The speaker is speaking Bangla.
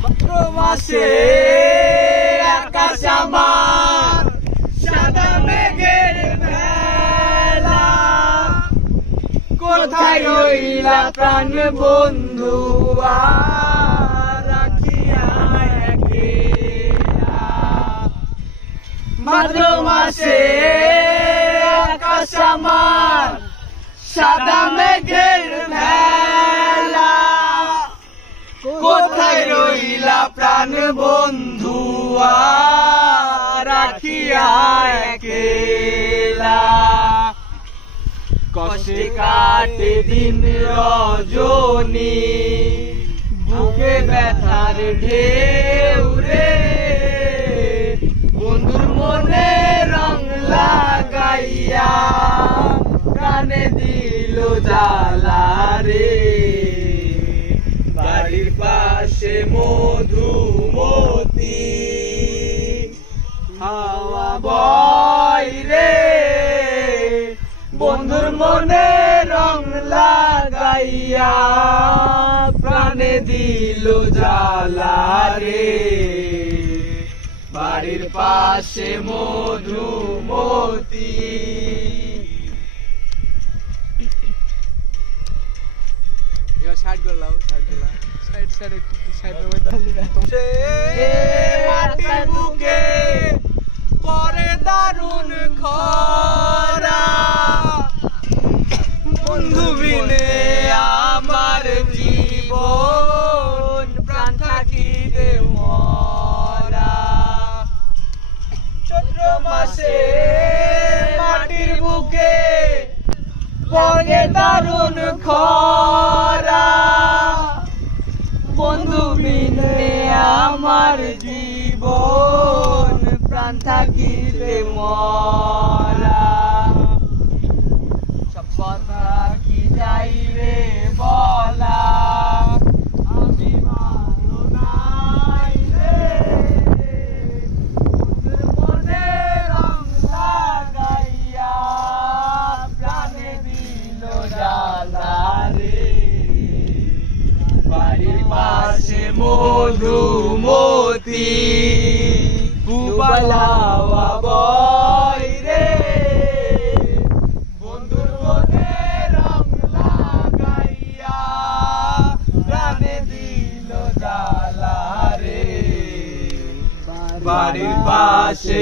ভাদ্র মাসে আকাশ আমার সাদা মেঘের ভেলা, কোথায় রইলা প্রাণ বন্ধু রাখিয়া একলা। ভাদ্র মাসে আকাশ আমার সাদা মেঘের ভেলা, কোথায় রইলা প্রাণ বন্ধু রাখিয়া একলা। কষ্টে কাটে দিন রজনী, বুকে ব্যথার ঢেউ রে, বন্ধুর মনে রং লাগাইয়া প্রাণে দিল জ্বালা রে। বাড়ির পাশে মধুমতি হাওয়া বয় রে, বন্ধুর মনে রং লাগাইয়া প্রাণে দিল জ্বালা রে। বাড়ির পাশে মধুমতি। সাইড করলাম, মাটির বুকে পরে দারুণ খরা, বন্ধু বিনে আমার জীবন প্রাণ থাকিতে মরা। চৈত্র মাসে মাটির বুকে পরে দারুণ খরা, বন্ধু বিনে আমার জীবন প্রাণ থাকিতে মরা। সব কথা কি যাইবে বলা, আমি ভালো নাই রে, মনে রং লাগাইয়া প্রাণে দিল জ্বালা রে। বাড়ির পাশে মধুমতি পুবালাওয়া বয় রে, বন্ধুর মনে রং লাগাইয়া প্রাণে দিল জ্বালা রে। বাড়ির পাশে